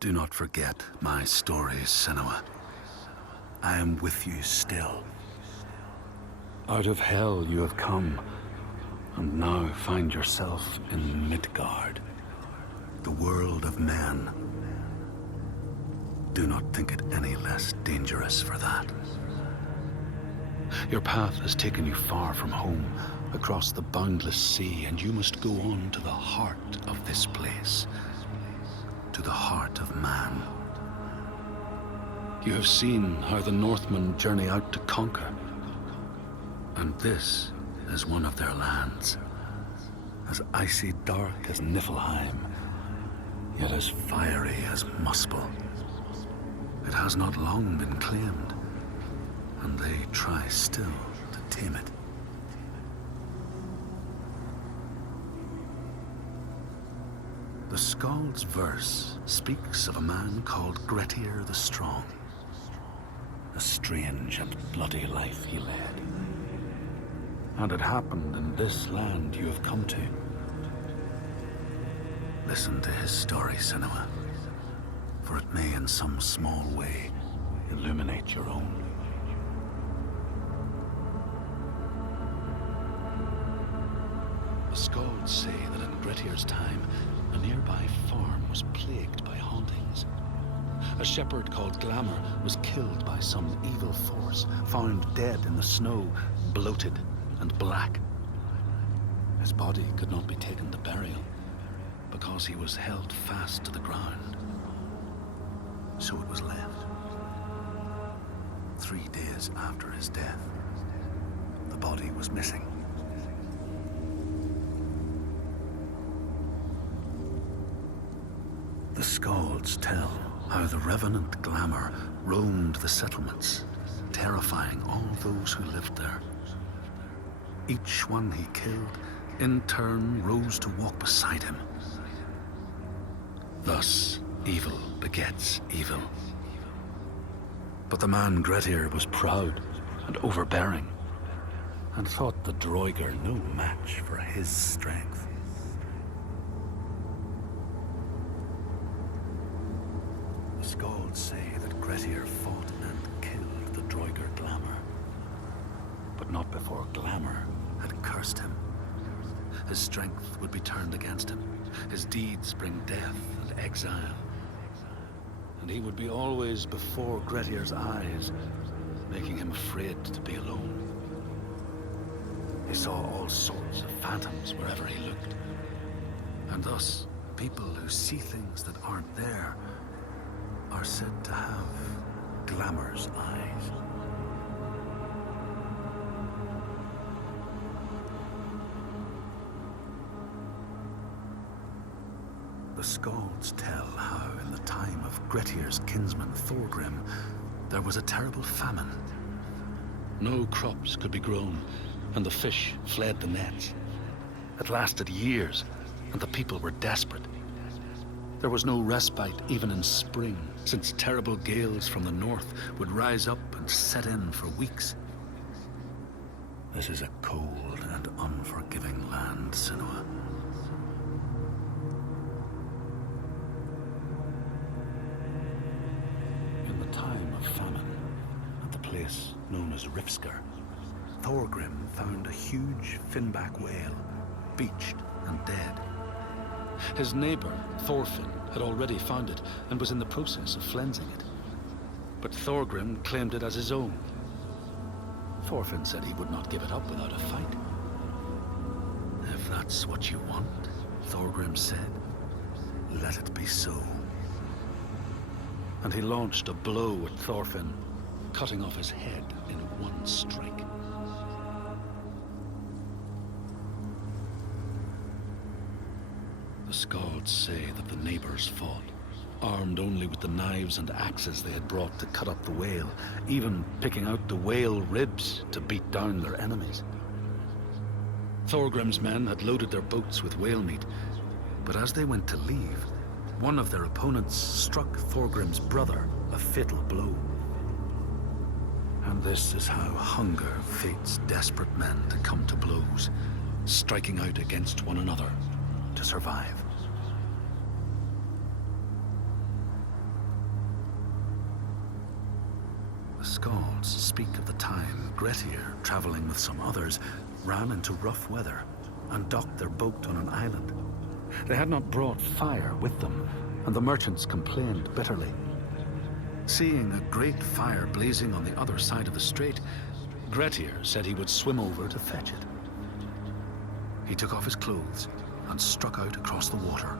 Do not forget my stories, Senua. I am with you still. Out of hell you have come, and now find yourself in Midgard, the world of men. Do not think it any less dangerous for that. Your path has taken you far from home, across the boundless sea, and you must go on to the heart of this place, to the heart of man. You have seen how the Northmen journey out to conquer, and this is one of their lands, as icy dark as Niflheim, yet as fiery as Muspel. It has not long been claimed, and they try still to tame it. The Skald's verse speaks of a man called Grettir the Strong. A strange and bloody life he led. And it happened in this land you have come to. Listen to his story, Senua, for it may in some small way illuminate your own. The Skalds say that in Grettir's time, a nearby farm was plagued by hauntings. A shepherd called Glamour was killed by some evil force, found dead in the snow, bloated and black. His body could not be taken to burial, because he was held fast to the ground. So it was left. 3 days after his death, the body was missing. The Skalds tell how the revenant Glamour roamed the settlements, terrifying all those who lived there. Each one he killed, in turn, rose to walk beside him. Thus, evil begets evil. But the man Grettir was proud and overbearing, and thought the Droiger no match for his strength. The Skalds say that Grettir fought and killed the Droiger Glamour, but not before Glamour had cursed him. His strength would be turned against him, his deeds bring death and exile, and he would be always before Grettir's eyes, making him afraid to be alone. He saw all sorts of phantoms wherever he looked, and thus people who see things that aren't there are said to have Glamour's eyes. The Skalds tell how in the time of Grettir's kinsman Thorgrim, there was a terrible famine. No crops could be grown, and the fish fled the nets. It lasted years, and the people were desperate. There was no respite even in spring, since terrible gales from the north would rise up and set in for weeks. This is a cold and unforgiving land, Senua. In the time of famine, at the place known as Rifskar, Thorgrim found a huge finback whale, beached and dead. His neighbor, Thorfinn, had already found it and was in the process of flensing it. But Thorgrim claimed it as his own. Thorfinn said he would not give it up without a fight. If that's what you want, Thorgrim said, let it be so. And he launched a blow at Thorfinn, cutting off his head in one strike. The Skalds say that the neighbors fought, armed only with the knives and axes they had brought to cut up the whale, even picking out the whale ribs to beat down their enemies. Thorgrim's men had loaded their boats with whale meat, but as they went to leave, one of their opponents struck Thorgrim's brother a fatal blow. And this is how hunger fates desperate men to come to blows, striking out against one another to survive. Skalds speak of the time Grettir, traveling with some others, ran into rough weather and docked their boat on an island. They had not brought fire with them, and the merchants complained bitterly. Seeing a great fire blazing on the other side of the strait, Grettir said he would swim over to fetch it. He took off his clothes and struck out across the water,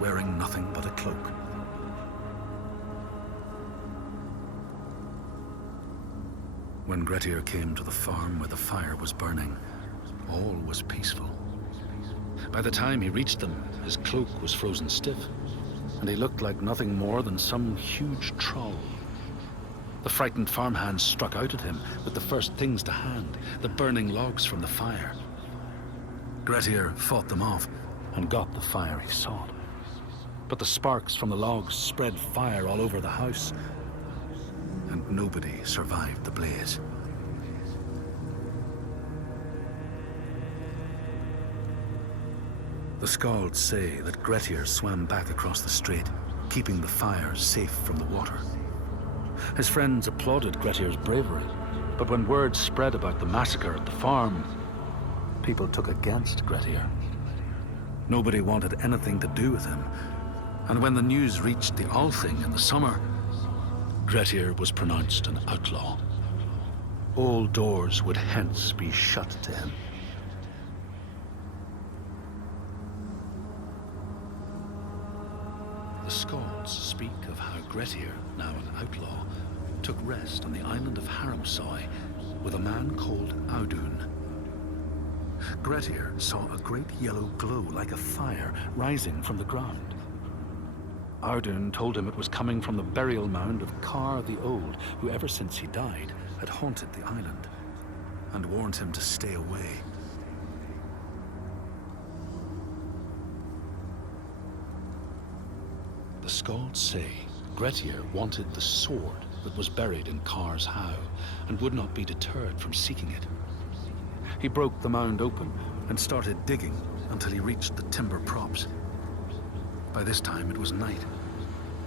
wearing nothing but a cloak. When Grettir came to the farm where the fire was burning, all was peaceful. By the time he reached them, his cloak was frozen stiff, and he looked like nothing more than some huge troll. The frightened farmhands struck out at him with the first things to hand, the burning logs from the fire. Grettir fought them off and got the fire he sought. But the sparks from the logs spread fire all over the house, and nobody survived the blaze. The Skalds say that Grettir swam back across the strait, keeping the fire safe from the water. His friends applauded Grettir's bravery, but when word spread about the massacre at the farm, people took against Grettir. Nobody wanted anything to do with him, and when the news reached the Althing in the summer, Grettir was pronounced an outlaw. All doors would hence be shut to him. The Skalds speak of how Grettir, now an outlaw, took rest on the island of Haramsoi with a man called Audun. Grettir saw a great yellow glow like a fire rising from the ground. Audun told him it was coming from the burial mound of Kar the Old, who ever since he died had haunted the island, and warned him to stay away. The Skalds say Grettir wanted the sword that was buried in Kar's howe, and would not be deterred from seeking it. He broke the mound open and started digging until he reached the timber props. By this time it was night.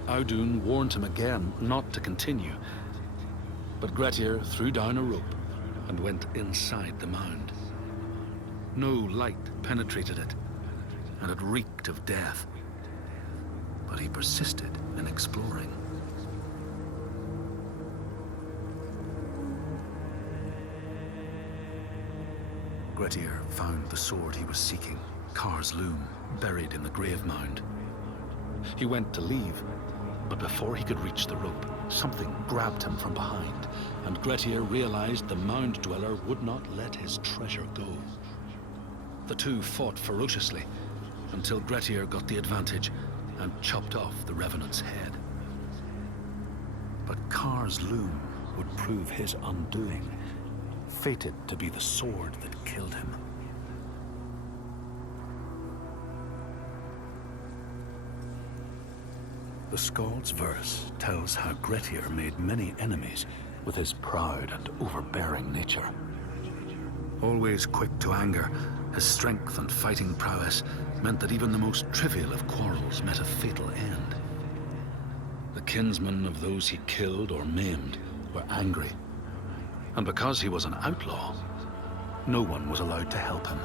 Audun warned him again not to continue, but Grettir threw down a rope and went inside the mound. No light penetrated it, and it reeked of death. But he persisted in exploring. Grettir found the sword he was seeking, Kar's loom, buried in the grave mound. He went to leave, but before he could reach the rope, something grabbed him from behind, and Grettir realized the mound dweller would not let his treasure go. The two fought ferociously until Grettir got the advantage and chopped off the revenant's head. But Kar's loom would prove his undoing, fated to be the sword that killed him. The Skald's verse tells how Grettir made many enemies with his proud and overbearing nature. Always quick to anger, his strength and fighting prowess meant that even the most trivial of quarrels met a fatal end. The kinsmen of those he killed or maimed were angry, and because he was an outlaw, no one was allowed to help him.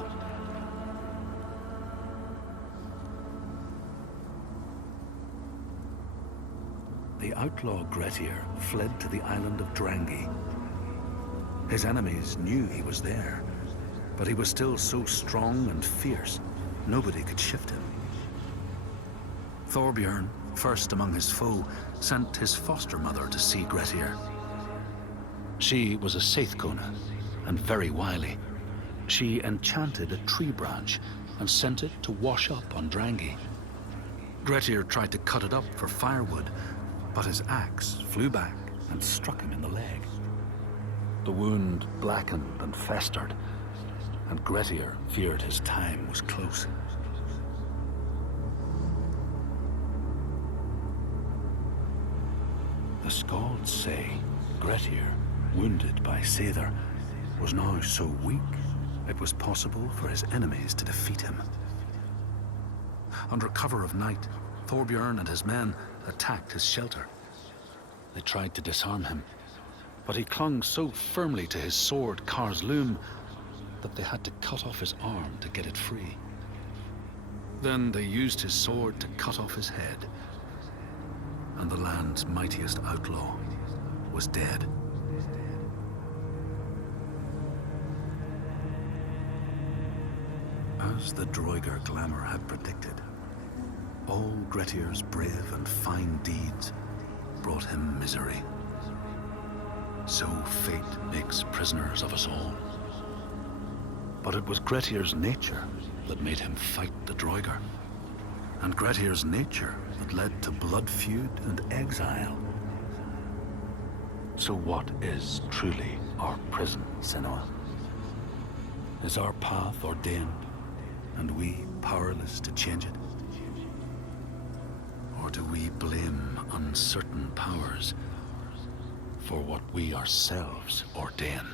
The outlaw Grettir fled to the island of Drangi. His enemies knew he was there, but he was still so strong and fierce, nobody could shift him. Thorbjorn, first among his foe, sent his foster mother to see Grettir. She was a Seithkona, and very wily. She enchanted a tree branch and sent it to wash up on Drangi. Grettir tried to cut it up for firewood, but his axe flew back and struck him in the leg. The wound blackened and festered, and Grettir feared his time was close. The Skalds say Grettir, wounded by Seithr, was now so weak it was possible for his enemies to defeat him. Under cover of night, Thorbjorn and his men attacked his shelter. They tried to disarm him, But he clung so firmly to his sword, Kar's loom, that they had to cut off his arm to get it free. Then they used his sword to cut off his head, and the land's mightiest outlaw was dead. As the Droigar glamour had predicted, all Grettir's brave and fine deeds brought him misery. So fate makes prisoners of us all. But it was Grettir's nature that made him fight the Droigar, and Grettir's nature that led to blood feud and exile. So what is truly our prison, Senua? Is our path ordained, and we powerless to change it? Or do we blame uncertain powers for what we ourselves ordain?